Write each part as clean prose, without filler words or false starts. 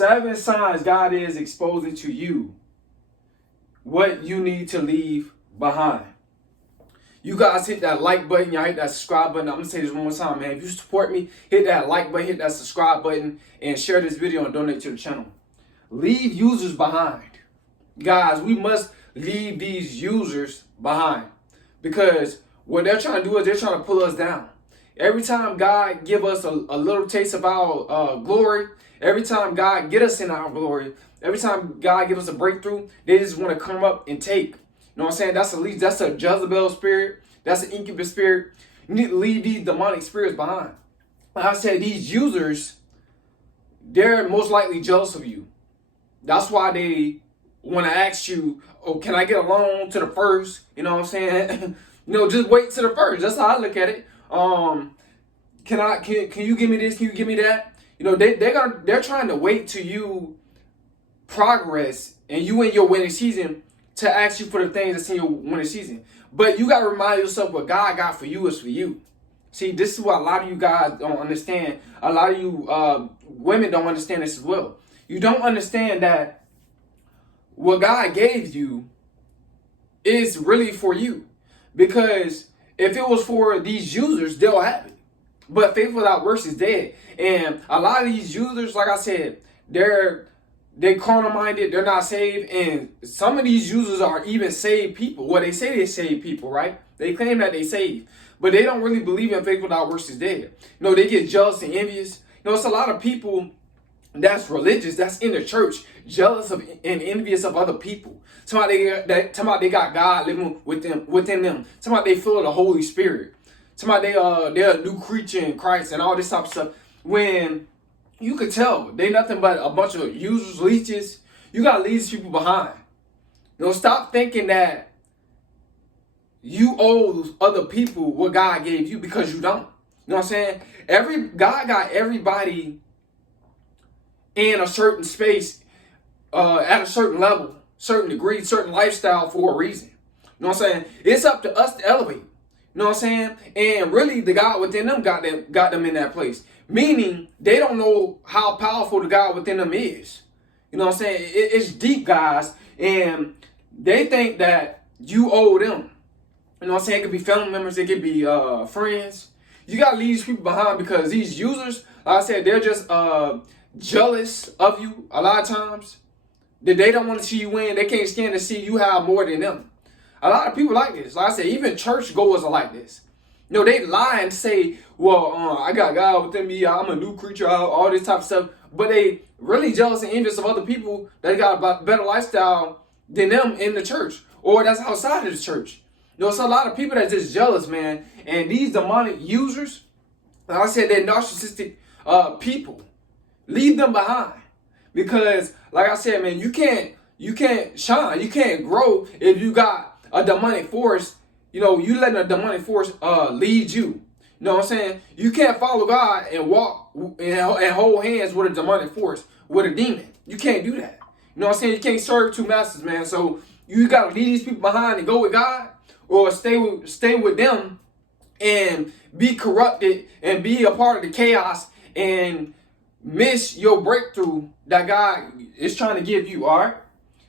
7 signs God is exposing to you what you need to leave behind. You guys hit that like button. Y'all hit that subscribe button. I'm going to say this one more time, man. If you support me, hit that like button, hit that subscribe button, and share this video and donate to the channel. Leave users behind. Guys, we must leave these users behind. Because what they're trying to do is they're trying to pull us down. Every time God give us a little taste of our glory, every time God get us in our glory, every time God give us a breakthrough, they just want to come up and take. You know what I'm saying? That's a Jezebel spirit. That's an incubus spirit. You need to leave these demonic spirits behind. Like I said, these users, they're most likely jealous of you. That's why they want to ask you, oh, can I get a loan to the first? You know what I'm saying? Just wait to the first. That's how I look at it. Can you give me this? Can you give me that? They're trying to wait till you progress and you in your winning season to ask you for the things that's in your winning season. But you got to remind yourself what God got for you is for you. See, this is what a lot of you guys don't understand. A lot of you women don't understand this as well. You don't understand that what God gave you is really for you. Because if it was for these users, they'll have it. But faith without works is dead. And a lot of these users, like I said, they're carnal minded, they're not saved, and some of these users are even saved people. Well, they say they saved people, right? They claim that they saved, but they don't really believe in faith without works is dead. They get jealous and envious. It's a lot of people that's religious, that's in the church, jealous of and envious of other people. Somebody they got God living within them. Somebody they feel the Holy Spirit. Somebody they're a new creature in Christ and all this type of stuff. When you could tell they nothing but a bunch of users, leeches. You gotta leave these people behind. Stop thinking that you owe other people what God gave you, because you don't. You know what I'm saying? God got everybody in a certain space, at a certain level, certain degree, certain lifestyle for a reason. You know what I'm saying? It's up to us to elevate. You know what I'm saying? And really, the God within them got them in that place. Meaning, they don't know how powerful the God within them is. You know what I'm saying? It's deep, guys. And they think that you owe them. You know what I'm saying? It could be family members. It could be friends. You got to leave these people behind, because these users, like I said, they're just jealous of you a lot of times. They don't want to see you win. They can't stand to see you have more than them. A lot of people like this. Like I said, even church goers are like this. They lie and say, well, I got God within me, I'm a new creature, all this type of stuff. But they really jealous and envious of other people that got a better lifestyle than them in the church, or that's outside of the church. It's a lot of people that's just jealous, man. And these demonic users, like I said, they're narcissistic people. Leave them behind. Because, like I said, man, you can't shine, you can't grow if you got a demonic force. You letting a demonic force lead you. You know what I'm saying? You can't follow God and walk and hold hands with a demonic force, with a demon. You can't do that. You know what I'm saying? You can't serve two masters, man. So you got to leave these people behind and go with God, or stay with them and be corrupted and be a part of the chaos and miss your breakthrough that God is trying to give you, all right?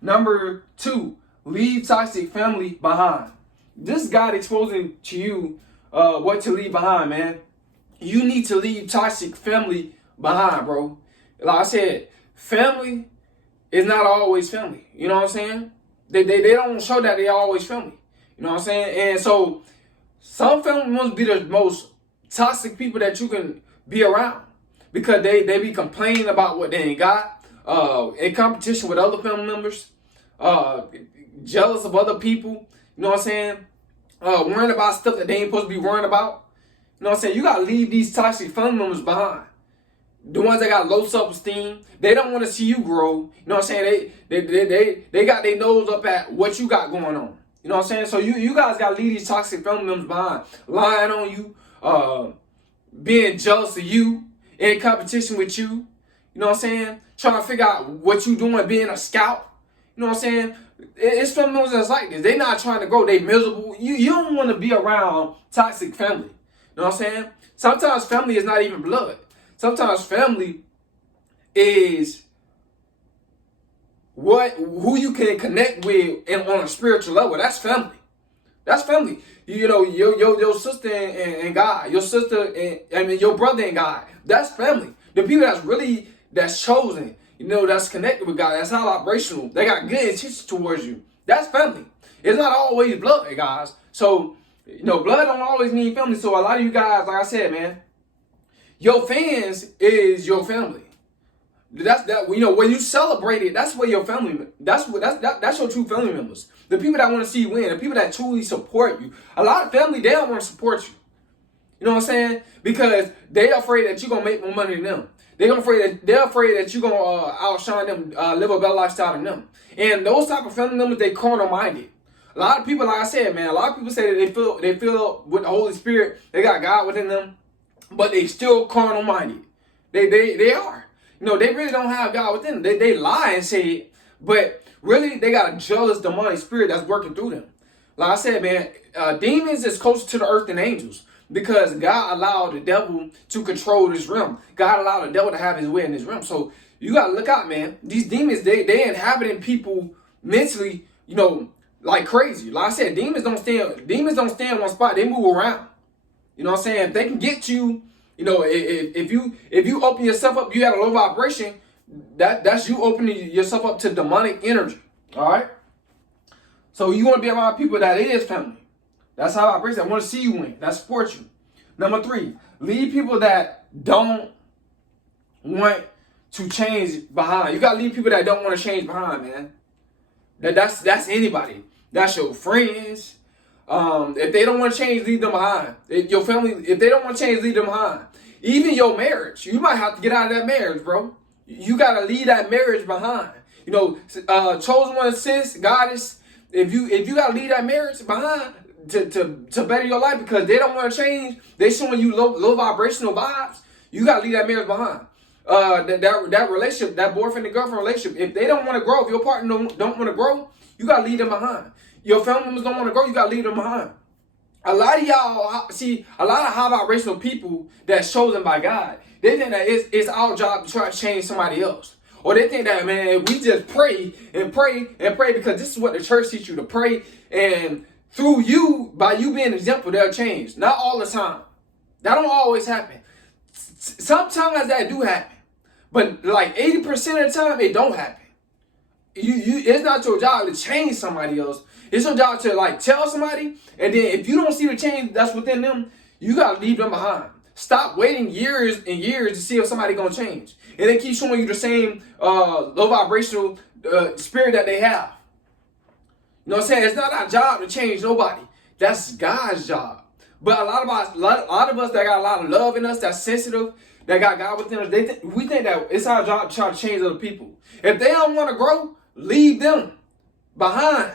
Number 2, leave toxic family behind. This God exposing to you what to leave behind, man. You need to leave toxic family behind, bro. Like I said, family is not always family. You know what I'm saying? They don't show that they always family. You know what I'm saying? And so some family must be the most toxic people that you can be around, because they be complaining about what they ain't got, in competition with other family members, jealous of other people. You know what I'm saying? Worrying about stuff that they ain't supposed to be worrying about. You know what I'm saying? You got to leave these toxic family members behind. The ones that got low self-esteem, they don't want to see you grow. You know what I'm saying? They got their nose up at what you got going on. You know what I'm saying? So you guys got to leave these toxic family members behind. Lying on you, being jealous of you, in competition with you. You know what I'm saying? Trying to figure out what you doing, being a scout. You know what I'm saying? It's family members that's like this. They not trying to grow. They miserable. You don't want to be around toxic family. You know what I'm saying? Sometimes family is not even blood. Sometimes family is who you can connect with and on a spiritual level. That's family. That's family. You know, your sister and God, your sister and your brother and God. That's family. The people that's chosen, you know, that's connected with God, that's high vibrational. They got good intentions towards you. That's family. It's not always blood, guys. So, you know, blood don't always mean family. So a lot of you guys, like I said, man, your fans is your family. That's that. You know, when you celebrate it, that's where your family. That's your true family members. The people that want to see you win. The people that truly support you. A lot of family, they don't want to support you. You know what I'm saying? Because they're afraid that you're gonna make more money than them. They're afraid that you're gonna outshine them, live a better lifestyle than them. And those type of family members, they carnal minded. A lot of people, like I said, man, a lot of people say that they feel with the Holy Spirit, they got God within them, but they still carnal minded. They are. You know, they really don't have God within them. They lie and say it, but really they got a jealous demonic spirit that's working through them. Like I said, man, demons is closer to the earth than angels because God allowed the devil to control this realm. God allowed the devil to have his way in this realm. So you got to look out, man. These demons, they inhabiting people mentally, you know, like crazy. Like I said, demons don't stay in one spot. They move around. You know what I'm saying? If they can get you, you know, if you open yourself up, you have a low vibration, that's you opening yourself up to demonic energy. All right? So you want to be around people that is family. That's how I vibration. I want to see you win. That support you. Number 3, leave people that don't want to change behind. You gotta leave people that don't want to change behind, man. That's anybody. That's your friends. If they don't want to change, leave them behind. If your family, if they don't want to change, leave them behind. Even your marriage, you might have to get out of that marriage, bro. You gotta leave that marriage behind. You know, chosen one, sis, goddess. If you gotta leave that marriage behind to better your life because they don't want to change, they showing you low vibrational vibes. You gotta leave that marriage behind. That relationship, that boyfriend and girlfriend relationship, if they don't want to grow, if your partner don't want to grow, you gotta leave them behind. Your family members don't want to grow, you gotta leave them behind. A lot of y'all see a lot of high vibrational people that's chosen by God. They think that it's our job to try to change somebody else. Or they think that, man, we just pray and pray and pray because this is what the church teaches you to pray. And through you, by you being an example, they'll change. Not all the time. That don't always happen. Sometimes that do happen. But like 80% of the time, it don't happen. It's not your job to change somebody else. It's your job to like tell somebody, and then if you don't see the change that's within them, you gotta leave them behind. Stop waiting years and years to see if somebody gonna change, and they keep showing you the same low vibrational spirit that they have. You know what I'm saying? It's not our job to change nobody. That's God's job. But a lot of us that got a lot of love in us, that's sensitive, that got God within us, we think that it's our job to try to change other people. If they don't want to grow, leave them behind.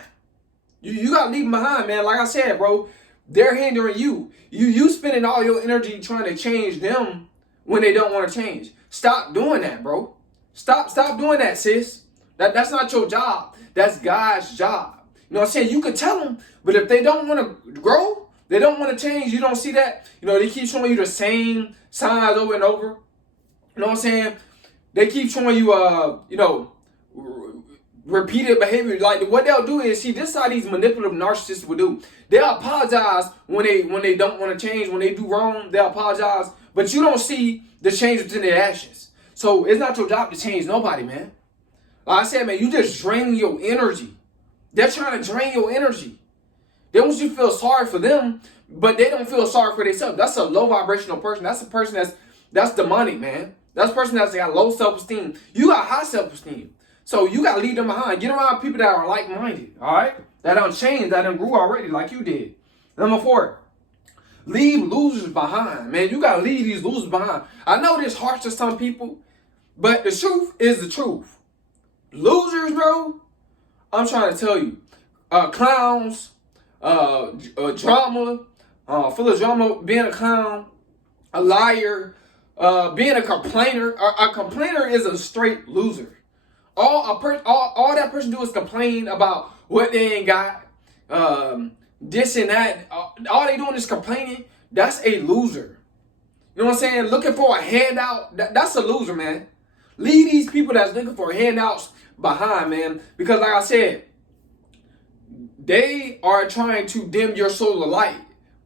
You gotta leave them behind, man. Like I said, bro, they're hindering you. You spending all your energy trying to change them when they don't want to change. Stop doing that, bro. Stop doing that, sis. That's not your job. That's God's job. You know what I'm saying? You can tell them, but if they don't want to grow, they don't want to change, you don't see that. You know, they keep showing you the same signs over and over. You know what I'm saying? They keep showing you, you know, repeated behavior. Like what they'll do is, see, this is how these manipulative narcissists will do. They'll apologize when they don't want to change. When they do wrong, they'll apologize. But you don't see the change within their actions. So it's not your job to change nobody, man. Like I said, man, you just drain your energy. They're trying to drain your energy. They want you to feel sorry for them, but they don't feel sorry for themselves. That's a low vibrational person. That's a person that's demonic, man. That's a person that's got low self-esteem. You got high self-esteem. So you got to leave them behind. Get around people that are like-minded, all right? That don't change, that don't grew already like you did. Number 4, leave losers behind. Man, you got to leave these losers behind. I know this harsh to some people, but the truth is the truth. Losers, bro, I'm trying to tell you, clowns, drama, full of drama, being a clown, a liar, being a complainer. A complainer is a straight loser. All that person do is complain about what they ain't got, this and that. All they doing is complaining. That's a loser. You know what I'm saying? Looking for a handout. That's a loser, man. Leave these people that's looking for handouts behind, man. Because like I said, they are trying to dim your solar light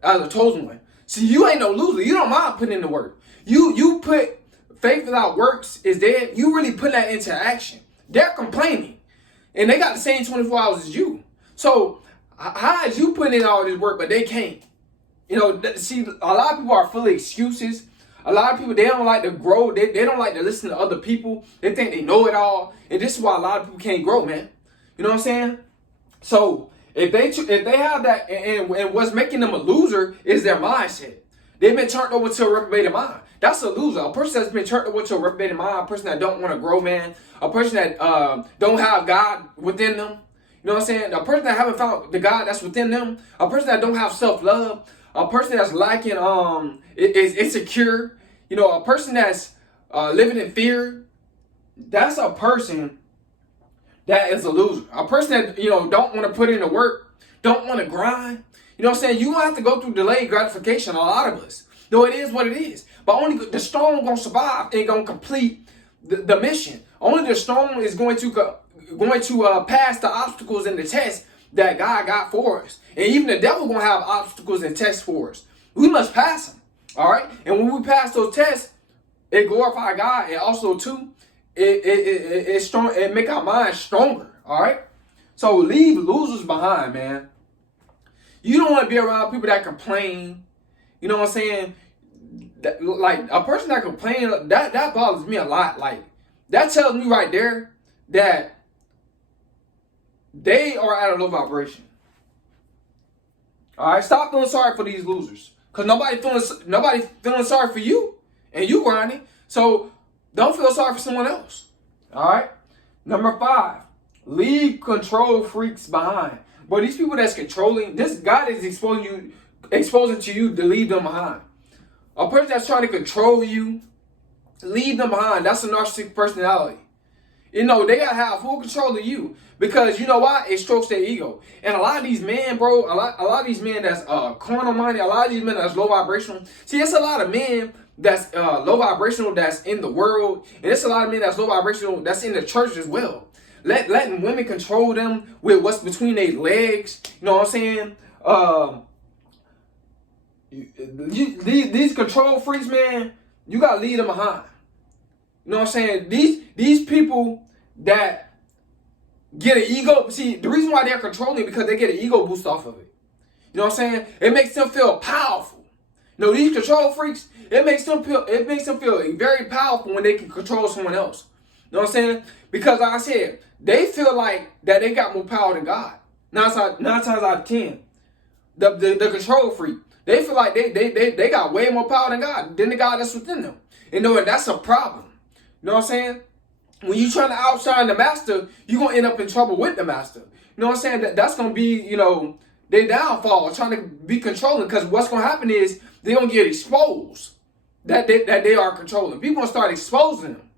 as a chosen one. See, you ain't no loser. You don't mind putting in the work. You put faith without works is dead. You really put that into action. They're complaining. And they got the same 24 hours as you. So how is you putting in all this work, but they can't? You know, see, a lot of people are full of excuses. A lot of people, they don't like to grow. They don't like to listen to other people. They think they know it all. And this is why a lot of people can't grow, man. You know what I'm saying? So if they have that, and what's making them a loser is their mindset. They've been turned over to a reprobated mind. That's a loser. A person that's been turned over to a reprobated mind, a person that don't want to grow, man. A person that don't have God within them. You know what I'm saying? A person that haven't found the God that's within them. A person that don't have self-love. A person that's lacking is insecure. You know, a person that's living in fear. That's a person that is a loser. A person that, you know, don't want to put in the work, don't want to grind. You know what I'm saying? You don't have to go through delayed gratification, a lot of us. No, it is what it is. But only the strong going to survive and going to complete the mission. Only the strong is going to pass the obstacles and the tests that God got for us. And even the devil going to have obstacles and tests for us. We must pass them. All right? And when we pass those tests, it glorifies God. And also, too, it's strong. It make our minds stronger. All right? So leave losers behind, man. You don't want to be around people that complain. You know what I'm saying? That, like, a person that complains, that bothers me a lot. Like, that tells me right there that they are at a low vibration. All right? Stop feeling sorry for these losers. Because nobody feeling sorry for you. And you grinding. So, don't feel sorry for someone else. All right? Number 5. Leave control freaks behind. But these people that's controlling, this God is exposing to you to leave them behind. A person that's trying to control you, leave them behind. That's a narcissistic personality. You know, they gotta have full control of you. Because you know why? It strokes their ego. And a lot of these men, bro, a lot of these men that's carnal minded, a lot of these men that's low vibrational. See, it's a lot of men that's low vibrational that's in the world. And it's a lot of men that's low vibrational that's in the church as well. Letting women control them with what's between their legs. You know what I'm saying? These control freaks, man, you gotta leave them behind. You know what I'm saying? These people that get an ego. See, the reason why they're controlling because they get an ego boost off of it. You know what I'm saying? It makes them feel powerful. You know, these control freaks, it makes them feel very powerful when they can control someone else. You know what I'm saying? Because like I said, they feel like that they got more power than God. 9 times out of 10. The control freak. They feel like they got way more power than God, than the God that's within them. You know, and that's a problem. You know what I'm saying? When you trying to outshine the master, you're going to end up in trouble with the master. You know what I'm saying? That's going to be, you know, their downfall, trying to be controlling. Because what's going to happen is they're going to get exposed that they are controlling. People going to start exposing them.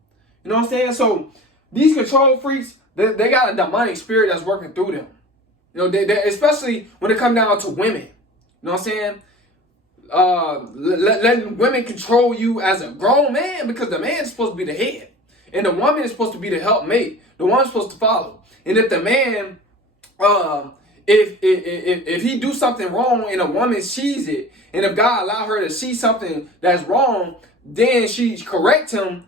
You know what I'm saying? So these control freaks, they got a demonic spirit that's working through them. You know, they especially when it comes down to women. You know what I'm saying? Letting women control you as a grown man because the man is supposed to be the head. And the woman is supposed to be the helpmate. The woman's supposed to follow. And if the man, if he do something wrong and a woman sees it, and if God allow her to see something that's wrong, then she correct him.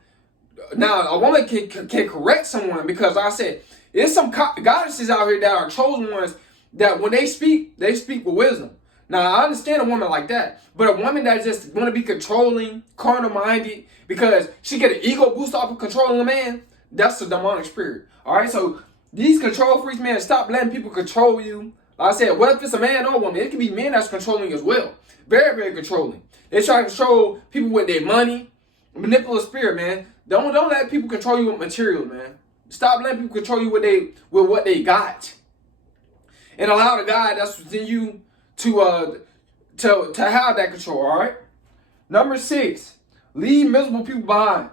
Now, a woman can correct someone because, like I said, there's some goddesses out here that are chosen ones that when they speak with wisdom. Now, I understand a woman like that, but a woman that just want to be controlling, carnal-minded, because she get an ego boost off of controlling a man, that's a demonic spirit. All right, so these control freaks, man, stop letting people control you. Like I said, what if it's a man or a woman? It can be men that's controlling as well. Very, very controlling. They try to control people with their money, manipulative spirit, man. Don't let people control you with material, man. Stop letting people control you with what they got, and allow the God that's within you to have that control. All right. Number 6, leave miserable people behind.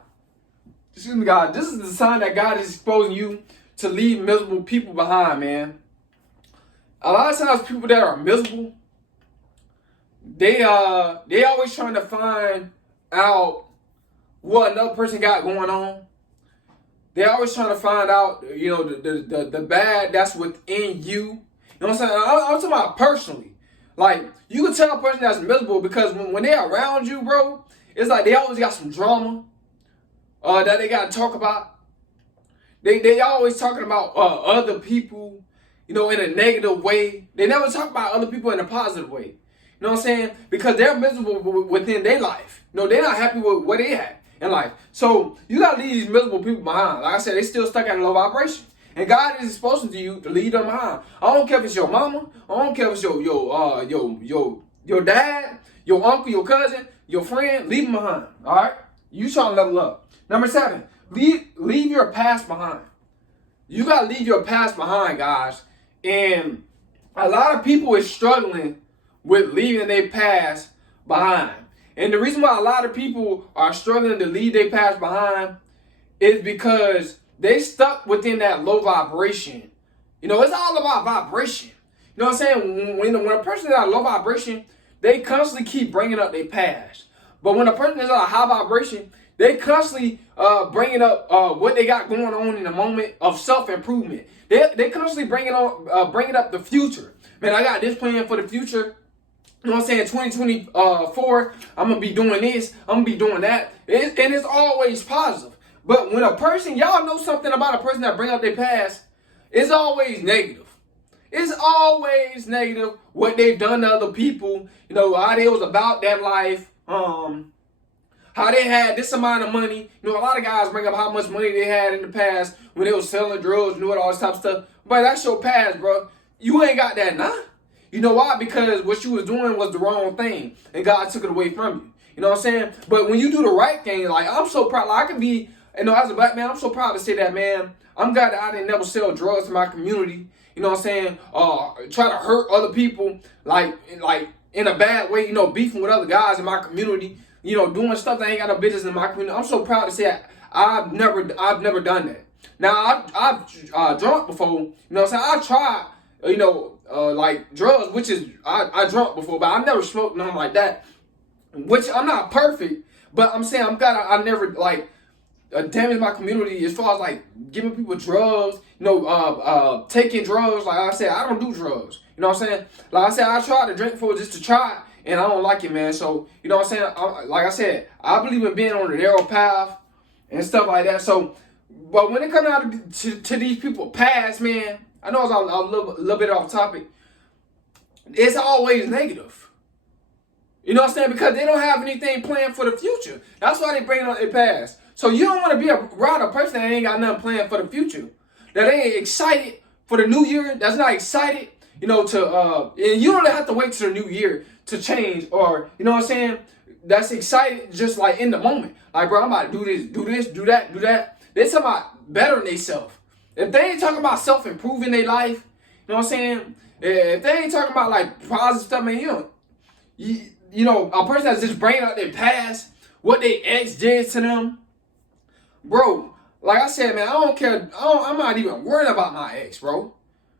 Excuse me, God. This is the sign that God is exposing you to leave miserable people behind, man. A lot of times, people that are miserable, they always trying to find out what another person got going on. They're always trying to find out, the bad that's within you. You know what I'm saying? I'm talking about personally. Like, you can tell a person that's miserable because when they're around you, bro, it's like they always got some drama that they got to talk about. They always talking about other people, in a negative way. They never talk about other people in a positive way. You know what I'm saying? Because they're miserable within their life. They're not happy with what they have in life. So you gotta leave these miserable people behind. Like I said, they still stuck at a low vibration. And God is supposed to you to lead them behind. I don't care if it's your mama. I don't care if it's your dad, your uncle, your cousin, your friend. Leave them behind. All right? You trying to level up. Number 7, leave your past behind. You gotta leave your past behind, guys. And a lot of people is struggling with leaving their past behind. And the reason why a lot of people are struggling to leave their past behind is because they stuck within that low vibration. It's all about vibration. You know what I'm saying? When a person is at a low vibration, they constantly keep bringing up their past. But when a person is at a high vibration, they constantly bringing up what they got going on in the moment of self-improvement. They constantly bringing up the future. Man, I got this plan for the future. You know what I'm saying? 2024, I'm going to be doing this. I'm going to be doing that. And it's always positive. But when a person, y'all know something about a person that bring up their past, it's always negative. It's always negative what they've done to other people. How they was about that life. How they had this amount of money. A lot of guys bring up how much money they had in the past when they was selling drugs, doing all this type of stuff. But that's your past, bro. You ain't got that now. You know why? Because what you was doing was the wrong thing, and God took it away from you. You know what I'm saying? But when you do the right thing, like, I'm so proud. Like, I can be, as a black man, I'm so proud to say that, man. I'm glad that I didn't never sell drugs to my community. You know what I'm saying? Try to hurt other people, like in a bad way. Beefing with other guys in my community. Doing stuff that ain't got no business in my community. I'm so proud to say I've never done that. Now I've drunk before. You know what I'm saying? I tried. Like drugs, which is I drunk before, but I never smoked nothing like that. Which I'm not perfect, but I'm saying I never damage my community as far as like giving people drugs, taking drugs. Like I said, I don't do drugs. You know what I'm saying? Like I said, I tried to drink before just to try, and I don't like it, man. So you know what I'm saying? Like I said, I believe in being on the narrow path and stuff like that. So, but when it comes out to these people past, man. I know it's a little bit off topic. It's always negative. You know what I'm saying? Because they don't have anything planned for the future. That's why they bring it on their past. So you don't want to be around a person that ain't got nothing planned for the future. That ain't excited for the new year. That's not excited, and you don't have to wait till the new year to change, or, you know what I'm saying? That's excited just like in the moment. Like, bro, I'm about to do this, do that. They're talking about bettering themselves. If they ain't talking about self-improving their life, you know what I'm saying? If they ain't talking about like positive stuff, man, a person that's just bringing out their past, what their ex did to them, bro. Like I said, man, I don't care. I'm not even worried about my ex, bro.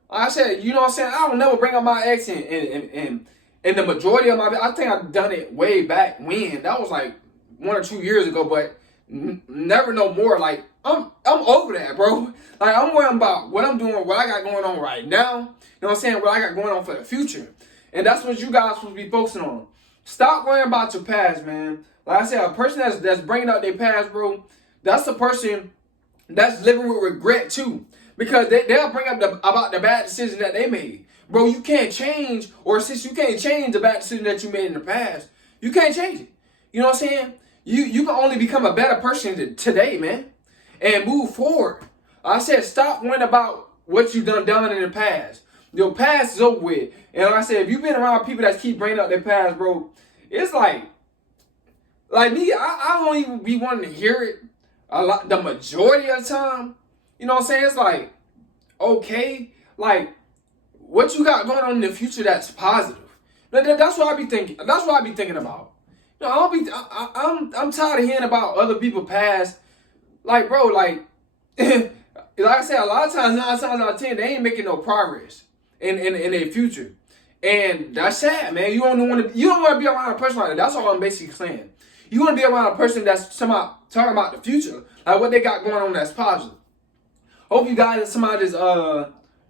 Like I said, you know what I'm saying? I don't never bring up my ex in the majority of I think I've done it way back when. That was like 1 or 2 years ago, but never no more. Like, I'm over that, bro. Like, I'm worrying about what I'm doing, what I got going on right now. You know what I'm saying? What I got going on for the future. And that's what you guys supposed to be focusing on. Stop worrying about your past, man. Like I said, a person that's bringing out their past, bro, that's the person that's living with regret too. Because they'll bring up about the bad decision that they made. Bro, you can't change, or since you can't change the bad decision that you made in the past, you can't change it. You know what I'm saying? You can only become a better person today, man. And move forward. I said, stop worrying about what you done in the past. Your past is over with. And like I said, if you've been around people that keep bringing up their past, bro, it's like me, I don't even be wanting to hear it a lot, the majority of the time. You know what I'm saying? It's like, okay, like, what you got going on in the future that's positive. That's what I be thinking. That's what I be thinking about. I'm tired of hearing about other people's past. Like, bro, like I said, a lot of times, 9 times out of 10, they ain't making no progress in their future, and that's sad, man. You don't want to be around a person like that. That's all I'm basically saying. You want to be around a person that's talking about the future, like what they got going on that's positive. Hope you guys, somebody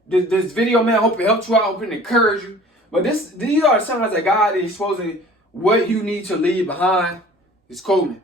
this video, man. Hope it helped you out. Hope it encouraged you. But these are the signs that God is exposing what you need to leave behind. It's cool, man.